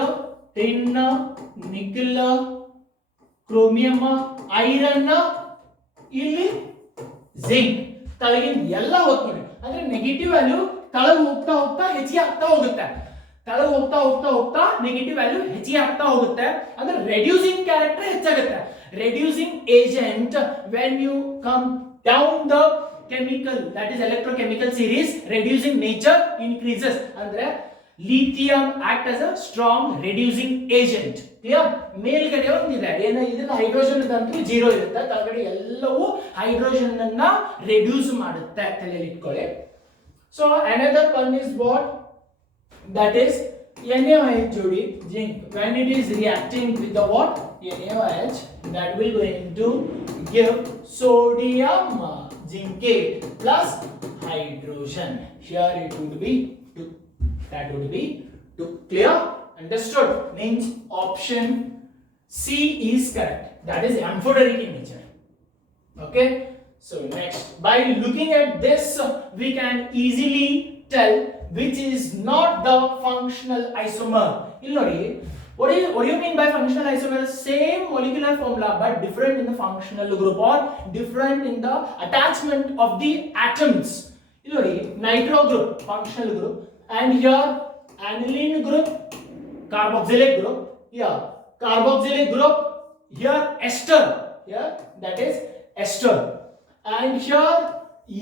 ಟಿನ್, ನಿಕಲ್, ಕ್ರೋಮಿಯಂ, ಐರನ್, ಇಲ್ಲಿ ಜಿಂಕ್, ತಳಗಿನ ಎಲ್ಲ ಓದ್ಕೊಳ್ಳಿ. ಅಂದ್ರೆ ನೆಗೆಟಿವ್ ವ್ಯಾಲ್ಯೂ ತಳಗ ಹೋಗ್ತಾ ಹೋಗ್ತಾ ಹೆಚ್ಚಿಗೆ ಆಗ್ತಾ ಹೋಗುತ್ತೆ, ತಳಗ ಹೋಗ್ತಾ ಹೋಗ್ತಾ ಹೋಗ್ತಾ ನೆಗೆಟಿವ್ ವ್ಯಾಲ್ಯೂ ಹೆಚ್ಚಿಗೆ ಆಗ್ತಾ ಹೋಗುತ್ತೆ. ಅಂದ್ರೆ ರೆಡ್ಯೂಸಿಂಗ್ ಕ್ಯಾರೆಕ್ಟರ್ ಹೆಚ್ಚಾಗುತ್ತೆ. Reducing agent when you come down the chemical, that is electrochemical series, reducing nature increases. ಅಂದ್ರೆ lithium act as a strong reducing agent. Clear? ಮೇಲ್ಗಡೆ ಒಂದಿದೆ ಏನು, ಇದನ್ನ ಹೈಡ್ರೋಜನ್ ಅಂತೂ 0 ಇರುತ್ತೆ, ಕೆಳಗಡೆ ಎಲ್ಲವೂ ಹೈಡ್ರೋಜನ್ ಅನ್ನ ರೆಡ್ಯೂಸ್ ಮಾಡುತ್ತೆ, ತಲೆಯಲ್ಲಿ ಇಟ್ಕೊಳ್ಳಿ. So another one is what, that is NaOH jodi zinc. When it is reacting with the what, NaOH, that will going to give sodium zincate plus hydrogen. Here it would be 2. That would be 2. Clear? Understood? Means option C is correct. That is amphoteric in nature. Okay? So next, by looking at this, we can easily tell which is not the functional isomer. ಇಲ್ಲಿ ನೋಡಿ, what do you mean by functional isomer? Same molecular formula but different in the functional group or different in the attachment of the atoms. ಇಲ್ಲಿ ನೋಡಿ, nitro group functional group, and here aniline group, carboxylic group, here carboxylic group, here ester, here that is ester, and here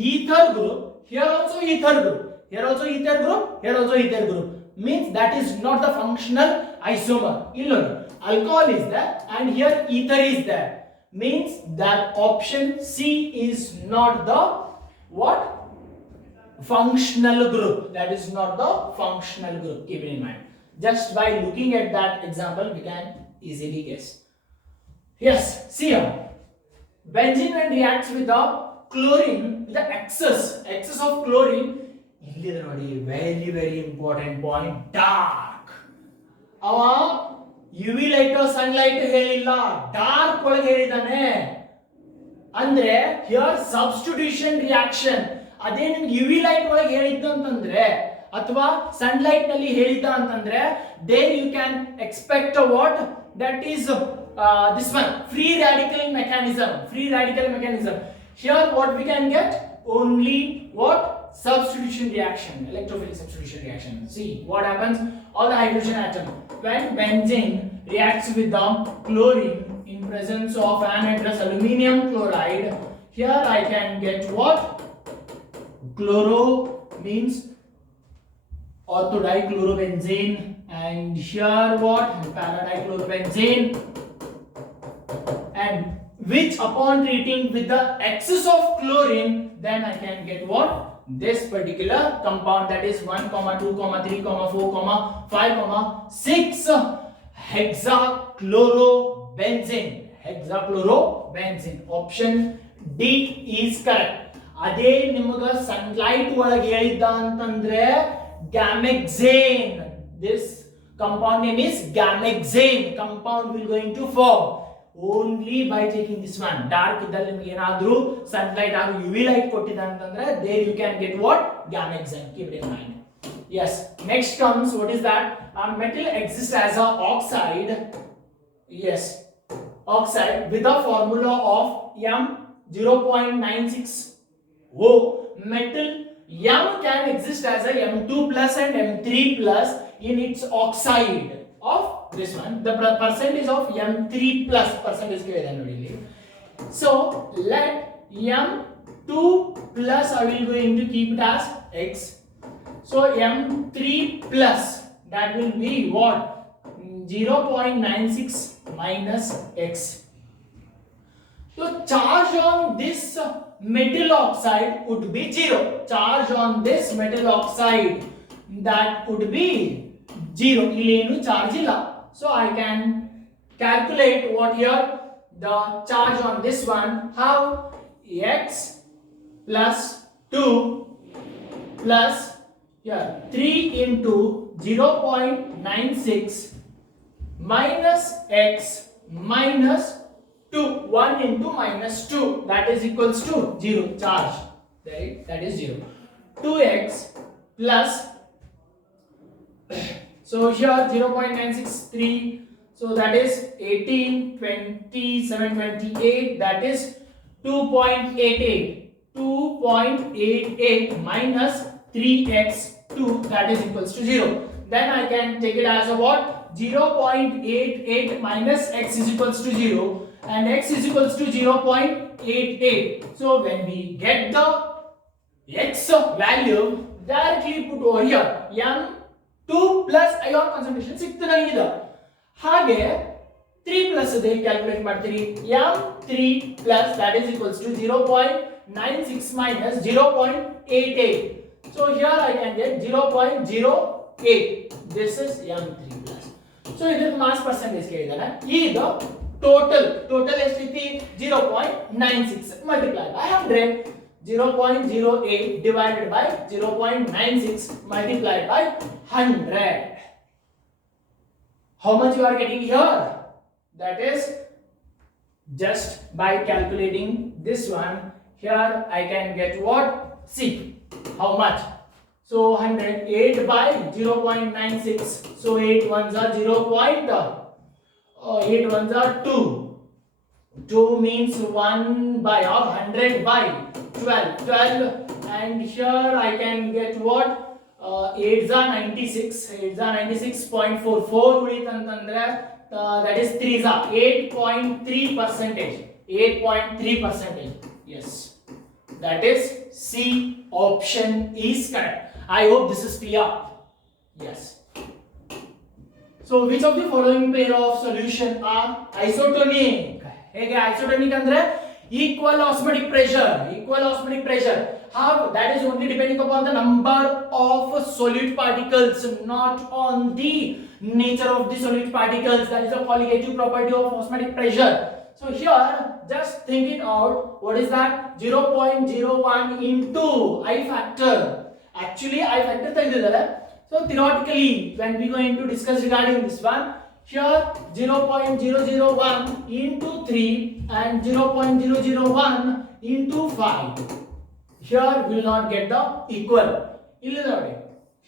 ether group, here also ether group, here also ether group, here also ether group. Means that is not the functional isomer. Illo, alcohol is there and here ether is there. Means that option C is not the what, functional group. That is not the functional group. Keep it in mind. Just by looking at that example, we can easily guess. Yes, see here. Benzene when reacts with the chlorine, with the excess of chlorine, ಇಲ್ಲಿ ನೋಡಿ, very very important point, dark. ಅವ UV light sunlight ಹೇಳಿಲ್ಲ, dark ಒಳಗೆ ಹೇಳಿದಾನೆ. ಅಂದ್ರೆ here substitution reaction. ಅದೇ ನಿಮ್ಗೆ UV light ಒಳಗೆ ಹೇಳಿದ್ದು ಅಂತಂದ್ರೆ ಅಥವಾ ಸನ್ಲೈಟ್ ನಲ್ಲಿ ಹೇಳಿದ್ದ ಅಂತಂದ್ರೆ, there you can expect what, that is this one, free radical mechanism. Here what we can get, only what, substitution reaction, electrophilic substitution reaction. See what happens, all the hydrogen atom, when benzene reacts with the chlorine in presence of anhydrous aluminium chloride, here I can get what? Chloro means orthodichlorobenzene, and here what? Paradichlorobenzene, and which upon treating with the excess of chlorine, then I can get what? This particular compound, that is 1, 2, 3, 4, 5, 6 hexachlorobenzene. Hexachlorobenzene. Option D is correct. ಅದೇ ನಿಮಗೆ sunlight ಒಳಗೆ ಹೇಳಿದ್ದ ಅಂತಂದ್ರೆ gamexane. This compound name is gamexane. Compound will going to form only by taking this one. Dark ಇದ್ದಲ್ಲಿ ನಿಮಗೆ ಏನಾದರೂ sunlight ಹಾಗೂ UV light ಕೊಟ್ಟಿದ್ದ ಅಂತಂದ್ರೆ there you can get what? Gamexane. Keep it in mind. Yes. Next comes, what is that? Metal exists as a oxide. Yes. Oxide with a formula of M 0.96. Metal M can exist as a M2 plus and M3 plus in its oxide of this one. The percentage of M3 plus percentage given already. So let M2 plus I will going to keep it as X. So M3 plus, that will be what? 0.96 minus X. So charge on this metal oxide would be 0. Charge on this metal oxide, that would be 0. Illenu charge illa. So I can calculate what here the charge on this one. How? X plus 2 plus here 3 into 0.96 minus X minus 2, 1 into minus 2, that is equals to 0 charge, right? That is 0. 2x plus, so here 0.963, so that is 18, 27, 28, that is 2.88. 2.88 minus 3x 2, that is equals to 0. Then I can take it as a what? 0.88 minus x is equals to 0. And x is equals to 0.88. So when we get the x value, directly put over here. M2 plus ion concentration ಸಿಕ್ತು ನನಗಿದೆ. ಹಾಗೆ 3 plus ಇದೆ calculate ಮಾಡ್ತೀರಿ. M3 plus, that is equals to 0.96 minus 0.88. So here I can get 0.08. This is M3 plus. So ಇದರ mass percentage ಕೇಳಿದಾನೆ. ಈಗ total ಎಷ್ಟಿತಿ 0.96 multiplied by 100. 0.08 divided by 0.96 multiplied by 100. How much you are getting here? That is just by calculating this one. Here I can get what? See how much. So 108 by 0.96. So 8 ones are 8 ones are 2. 2 means 1 by, or 100 by 12. 12, and here I can get what? 8s are 96. 8s are 96.44 with antandre, that is 3s are 8.3 percentage. 8.3 percentage. Yes, that is C option is correct. I hope this is clear. Yes. So which of the following pair of solution are isotonic? ಹೇಗೆ isotonic ಅಂದ್ರೆ equal osmotic pressure. Equal osmotic pressure. How? That is only depending upon the number of solute particles, not on the nature of the solute particles. That is a colligative property of osmotic pressure. So here, just think it out. What is that? 0.01 into I factor. Actually, I factor ತೆಗೆದಿದ್ದಾರೆ. So theoretically, when we going to discuss regarding this one, here 0.001 into 3 and 0.001 into 5. Here will not get the equal.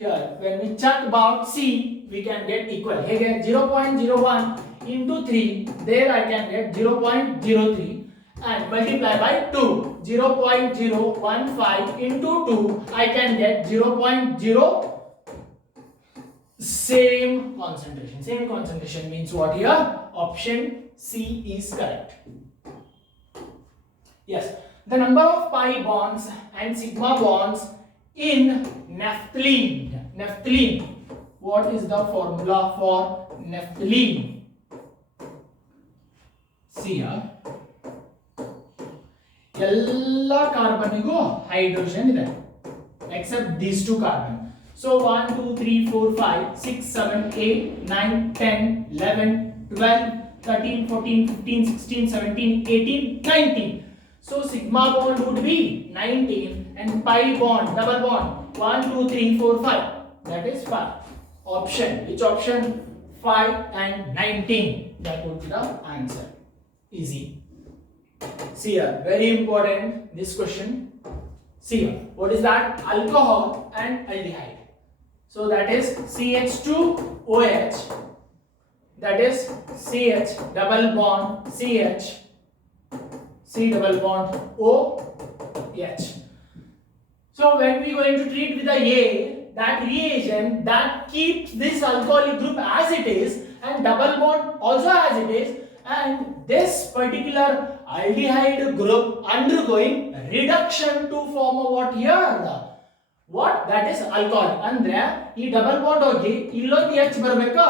Here, when we check about C, we can get equal. Here 0.01 into 3, there I can get 0.03, and multiply by 2. 0.015 into 2, I can get 0.0. Same concentration. Same concentration means what here? Option C is correct. Yes, the number of pi bonds and sigma bonds in naphthalene. Naphthalene. What is the formula for naphthalene? See here. All carbonigu hydrogen ಇದೆ except these two carbon. So 1, 2, 3, 4, 5, 6, 7, 8, 9, 10, 11, 12, 13, 14, 15, 16, 17, 18, 19. So sigma bond would be 19 and pi bond, double bond, 1, 2, 3, 4, 5. That is 5. Option, which option? 5 and 19. That would be the answer. Easy. See here, very important this question. See here, what is that? Alcohol and aldehyde. So that is CH2OH, that is CH double bond CH, C double bond OH. So when we are going to treat with the A, that reagent that keeps this alcoholic group as it is and double bond also as it is, and this particular aldehyde group undergoing reduction to form a what here? What? That is alcohol. ಅಂದ್ರೆ ಈ double bond ಹೋಗಿ ಇಲ್ಲೊಂದು H ಬರಬೇಕು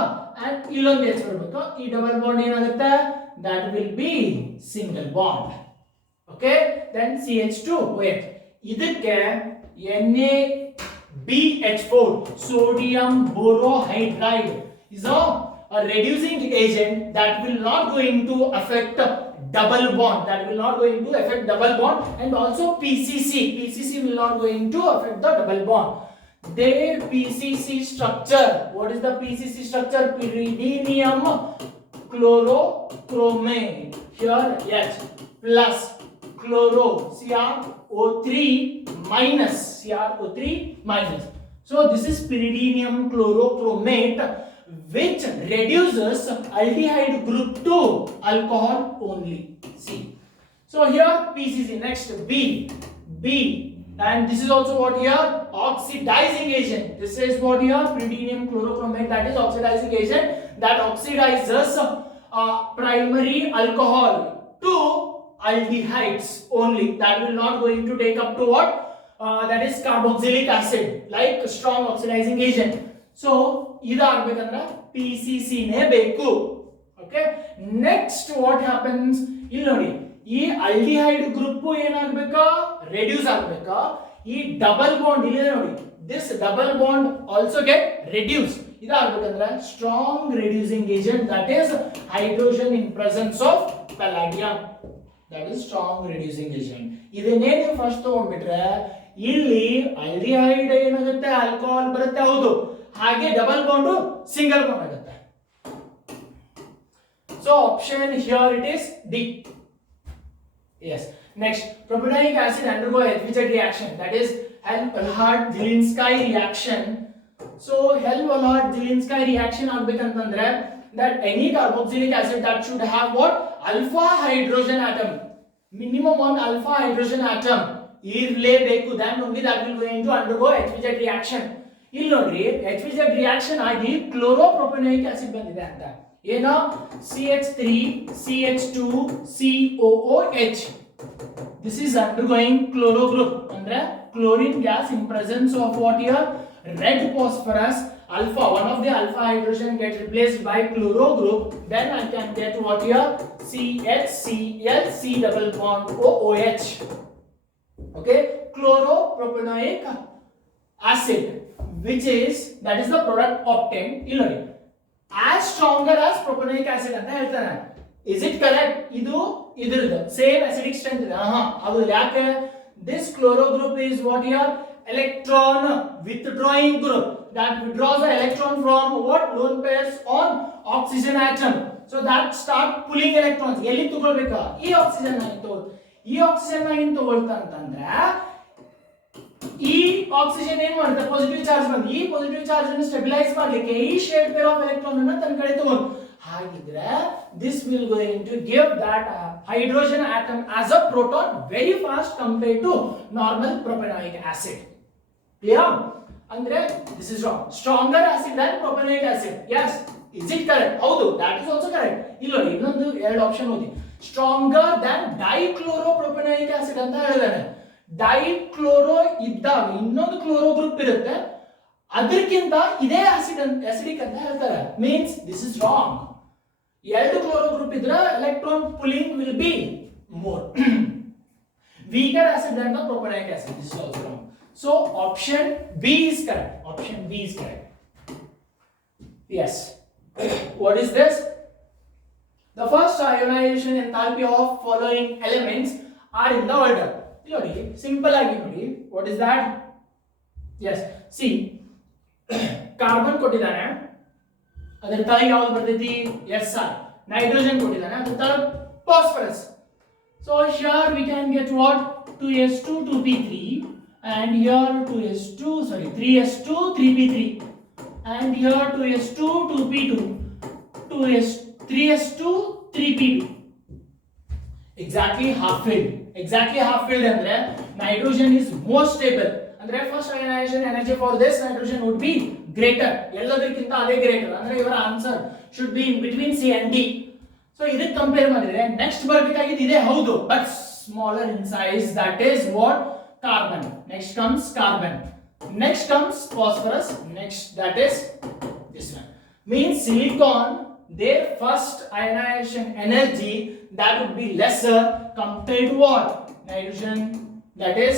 and ಇಲ್ಲೊಂದು H ಬರಬೇಕು. ಈ double bond ಏನಾಗುತ್ತೆ? That will be single bond. Okay? Then CH2OH. ಇದಕ್ಕೆ NaBH4 sodium borohydride is a reducing agent that will not going to affect double bond, that will not going to affect double bond, and also PCC will not going to affect the double bond. Their PCC structure, what is the PCC structure? Pyridinium chlorochromate, here H plus chloro CrO3 minus, so this is pyridinium chlorochromate which reduces aldehyde group to alcohol only. See, so here PCC. Next B, and this is also what here? Oxidizing agent. This is what here? Pyridinium chlorochromate, that is oxidizing agent that oxidizes primary alcohol to aldehydes only. That will not going to take up to what? That is carboxylic acid, like strong oxidizing agent. So ಇದಾಗಬೇಕಂದ್ರೆ PCC ನೇ ಬೇಕು. Okay, next what happens? ಇಲ್ಲಿ ನೋಡಿ, ಈ aldehyde group ಏನಾಗಬೇಕಾ? Reduce ಆಗಬೇಕಾ? ಈ double bond ಇಲ್ಲಿ ನೋಡಿ, this double bond also get reduce. ಇದಾಗಬೇಕಂದ್ರೆ strong reducing agent, that is hydrogen in presence of palladium, that is strong reducing agent. ಇದನ್ನೇ ನೀವು ಫಸ್ಟ್ ತಗೊಂಡ್ಬಿಟ್ರೆ ಇಲ್ಲಿ ಆಲ್ಡಿಹೈಡ್ ಏನಾಗುತ್ತೆ? ಆಲ್ಕೋಹಾಲ್ ಬರುತ್ತೆ, ಹೌದು, ಹಾಗೆ ಡಬಲ್ ಬಾಂಡ್ ಸಿಂಗಲ್ ಬಾಂಡ್ ಆಗುತ್ತೆ. So option here it is D. Yes. Next, propanoic acid undergo HBZ reaction, that is Hell-Hellaert-Dzielinski reaction. So Hell-Hellaert-Dzielinski reaction ಆಗ್ಬೇಕಂತಂದ್ರೆ that any carboxylic acid that should have what? Alpha hydrogen atom, minimum one alpha hydrogen atom ಇರಲೇಬೇಕು, then only that will going to undergo HBZ reaction. ಇಲ್ಲಿ ನೋಡ್ರಿ, HBZ reaction ಆಗಿ ಕ್ಲೋರೋಪ್ರೊಪನೋಯಿಕ್ acid ಬಂದಿದೆ ಅಂತ. ಏನೋ CH3CH2COOH. This is undergoing chloro group, ಅಂದ್ರೆ chlorine gas in presence of what here? Red phosphorus alpha. One of the alpha hydrogen get replaced by chloro group. Then I can get what here? CHCl C double bond OOH. Okay, chloropropanoic acid, which is, that is the product obtained ಇಲ್ಲಿ as stronger as propanoic acid ಅಂತ ಹೇಳ್ತಾನೆ. Is it correct? ಇದು ಇದರದು same acidic strength ಇದೆ. ಅದು ಯಾಕೆ? This chloro group is what here? Electron withdrawing group that withdraws the electron from what? Lone pairs on oxygen atom. So that start pulling electrons. ಎಲ್ಲಿ ತಗೊಳ್ಬೇಕಾ? ಈ oxygen ಆಗಿ ತಗೊಳ್ತಾ ಅಂತಂದ್ರೆ ಈ ಆಕ್ಸಿಜನ್ ಏನು ಮಾಡುತ್ತೆ? ಪಾಸಿಟಿವ್ ಚಾರ್ಜ್ ಬಂದು ಈ ಪಾಸಿಟಿವ್ ಚಾರ್ಜ್ ಅನ್ನು ಸ್ಟೆಬಿಲೈಸ್ ಮಾಡಲಿಕ್ಕೆ ಈ ಶೇಡ್ ಪೇರ್ ಆಫ್ ಎಲೆಕ್ಟ್ರಾನ್ ಅನ್ನು ತನ್ನ ಕಡೆ ತಗೊಂಡು ಹಾಗಿದ್ರೆ this will going to give that hydrogen atom as a proton very fast compared to normal propanoic acid. Clear? Andre this is wrong. Stronger acid than propanoic acid. Yes. Is it correct? ಹೌದು, that is also correct. ಇಲ್ಲಿ ನೋಡಿ ಇನ್ನೊಂದು ಎರಡು option ಓದಿ. Stronger than dichloropropanoic acid ಅಂತ ಹೇಳಿದಾನೆ. Dichloro ಇದ್ದಾಗ ಇನ್ನೊಂದು ಕ್ಲೋರೋ ಗ್ರೂಪ್ ಇರುತ್ತೆ, ಅದಕ್ಕಿಂತ ಇದೇ ಆಸಿಡಿಕ್ ಅಂತ ಹೇಳ್ತಾರೆ. Means this is wrong. ಎರಡು ಕ್ಲೋರೋ ಗ್ರೂಪ್ ಇದ್ರೆ electron pulling will be more weaker acid than the propanoic acid. This is also wrong. So option B is correct. Option B is correct. Yes. What is this? The first ionization enthalpy of following elements are in the order. ನೋಡಿ simple ಆಗಿ ನೋಡಿ. What is that? Yes. See, carbon ಕೊಟ್ಟಿದ್ದಾನೆ, ಅದರ ತಳಗೆ ಯಾವುದು ಬರ್ತೈತಿ? SR. Nitrogen ಕೊಟ್ಟಿದ್ದಾನೆ, ಅದರ ತಳ phosphorus. So here we can get what? 2s2 2p3 and here 3s2 3p3 and here 2s2 2p2 3s2 3p2. Exactly half filled. Exactly half filled andre nitrogen is more stable. Andre first ionization energy for this nitrogen would be greater. ಎಲ್ಲದಕ್ಕಿಂತ ಅದೇ greater. ಅಂದ್ರೆ ಇವರ answer should be in between C and D. So ಇದಕ್ಕೆ compare ಮಾಡಿದ್ರೆ next ಬರಬೇಕಾಗಿದ್ದು ಇದೆ ಹೌದು, but smaller in size. That is what? Carbon. Next comes carbon, next comes phosphorus, next that is this one. Means silicon, their first ionization energy that would be lesser compared to what? Nitrogen, that is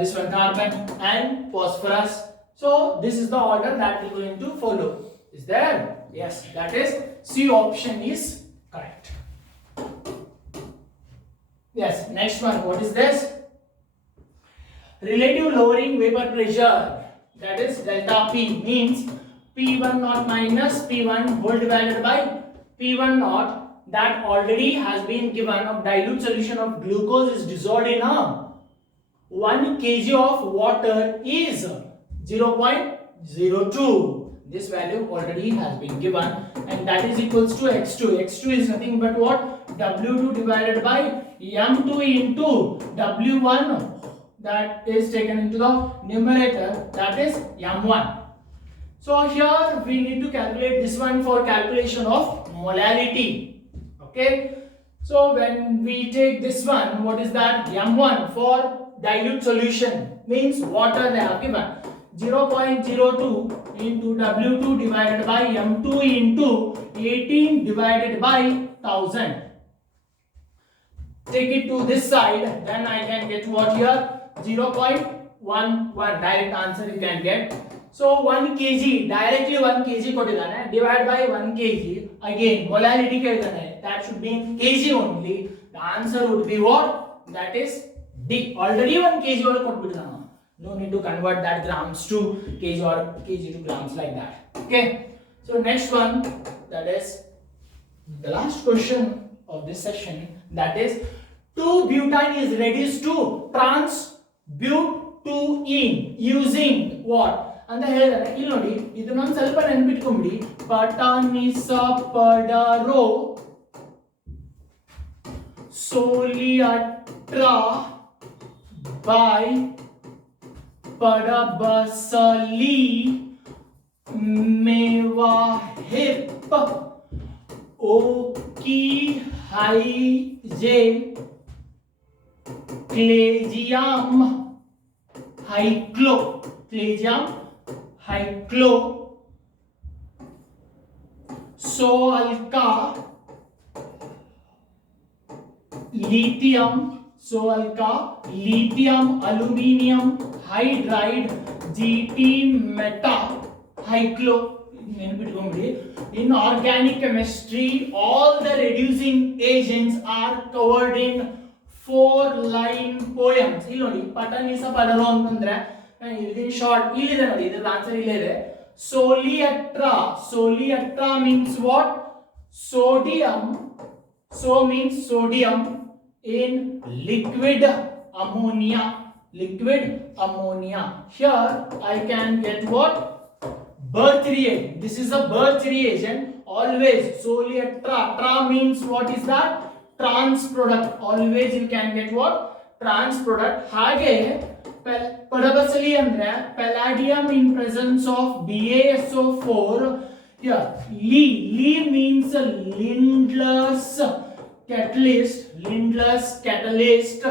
this one, carbon and phosphorus. So this is the order that we are going to follow. Is there? Yes, that is C option is correct. Yes, next one. What is this? Relative lowering vapor pressure, that is delta P, means P1 naught minus P1 whole divided by P1 naught that already has been given of dilute solution of glucose is dissolved in a 1 kg of water is 0.02. This value already has been given and that is equals to x2. x2 is nothing but what? W2 divided by m2 into W1 that is taken into the numerator, that is m1. So here we need to calculate this one for calculation of molality. Okay. So when we take this one, what is that? m1 for dilute solution, means water they have given. 0.02 into W2 divided by M2 into 18 divided by 1000. Take it to this side, then I can get what here? 0.11. Direct answer you can get. So 1 kg, directly 1 kg ಕೊಟ್ಟಿದ್ದಾನೆ, divide by 1 kg. Again molality ಕೇಳಿದ್ದಾನೆ, that should be in kg only. The answer would be what? That is D. Already 1 kg ಒಳಗೆ ಕೊಟ್ಬಿಟ್ಟಿದ್ದಾನೆ. No need to convert that grams to kg or kg to grams like that. Okay. So next one, that is the last question of this session, that is 2-butane is reduced to trans-butene using what? ಅಂತ ಹೇಳಿದಾರೆ. ಇಲ್ಲಿ ನೋಡಿ, ಇದನ್ನೊಂದು ಸ್ವಲ್ಪ ನೆನಪಿಟ್ಕೊಂಡ್ಬಿಡಿ. ಪಟಾನಿಸಪಡರೋ ಸೋಲಿಯಟ್ರಾ by Padabasali Mewahip Oki Hyje Clagium Hyclo Soalka lithium aluminium hydride GT meta hyclo. In organic chemistry, all the reducing agents are covered in 4-line poems. ಇಲ್ಲಿ ನೋಡಿ, ಪಟಾನಿಸ ಪಡರೋ ಅಂತಂದ್ರೆ in short ಇಲ್ಲಿದೆ ನೋಡಿ, ಇದರ ಆನ್ಸರ್ ಇಲ್ಲೇ ಇದೆ. Soliatra means what? Sodium. So means sodium in liquid ammonia. Here I can get what? birth reagent. This is a birth reagent. Always solely a tra means what is that? Trans product. Always you can get what? Trans product. ಹಾಗೆ ಪಡಬಸಲಿ ಅಂದ್ರೆ palladium in presence of BaSO4. Here Li means Lindlar's catalyst.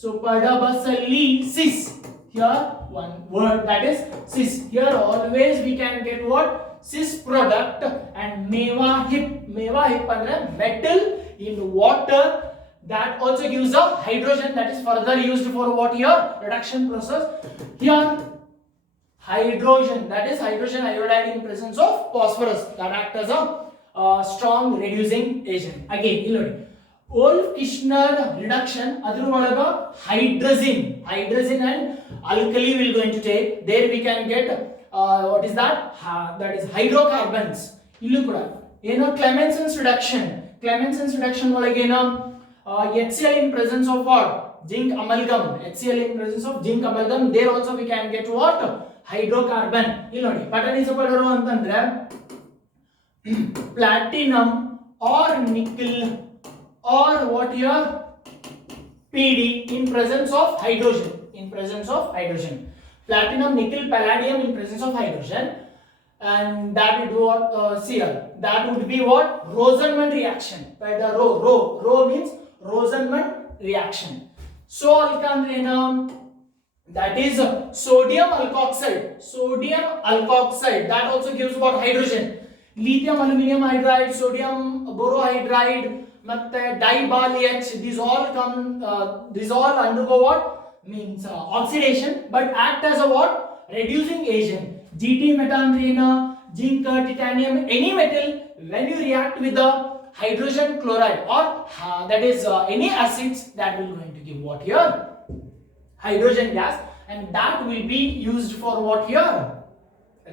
So padabasali cis. Here one word, that is cis. Here always we can get what? Cis product. And meva hip ಅಂದ್ರೆ metal in water, that also gives a hydrogen, that is further used for what? Here reduction process. Here hydrogen, that is hydrogen iodide in presence of phosphorus, that act as a strong reducing agent. Again ಇಲ್ಲಿ ನೋಡಿ Wolff-Kishner reduction, adru olaga hydrazine and alkali will going to take. There we can get what is that? That is hydrocarbons. Illu kuda eno Clemenson's reduction olaga eno HCl in presence of what? Zinc amalgam. HCl in presence of zinc amalgam. There also we can get what? Hydrocarbon. Illu nodi pattern is padaru antandre platinum or nickel or what here? PD in presence of hydrogen. Platinum, nickel, palladium in presence of hydrogen, and that would be what? Cl. That would be what? Rosenman reaction. By the Rho means Rosenman reaction. So alkandrena, that is sodium alkoxide. That also gives what? Hydrogen. Lithium aluminum hydride, sodium borohydride, ಮತ್ತೆ dibal H, these all undergo what? Means oxidation, but act as a what? Reducing agent. GT metanthena, zinc, titanium, any metal, when you react with the hydrogen chloride or that is any acids, that will going to give what here? Hydrogen gas, and that will be used for what here?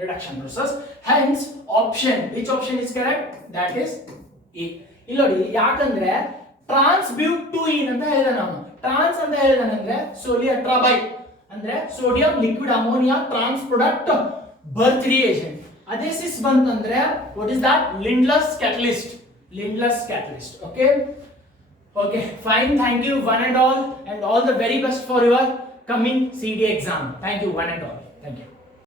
Reduction process. Hence option, which option is correct? That is A. ಇಲ್ಲಿ ನೋಡಿ ಯಾಕಂದ್ರೆ ಟ್ರಾನ್ಸ್ಬ್ಯೂಟುಯಿನ್ ಅಂತ ಹೇಳಿದೆ ನಾನು. ಟ್ರಾನ್ಸ್ ಅಂತ ಹೇಳಿದಾನಂದ್ರೆ ಸೋಲಿ ಅಟ್ರಾಬೈ ಅಂದ್ರೆ sodium liquid ammonia trans product ಬರ್ತ್ ರಿಯೇಜೆಂಟ್. ಅದೇ ಸಿಸ್ ಬಂತಂದ್ರೆ what is that? Lindlar's catalyst. Okay, fine. Thank you one and all the very best for your coming CD exam. Thank you one and all. Thank you.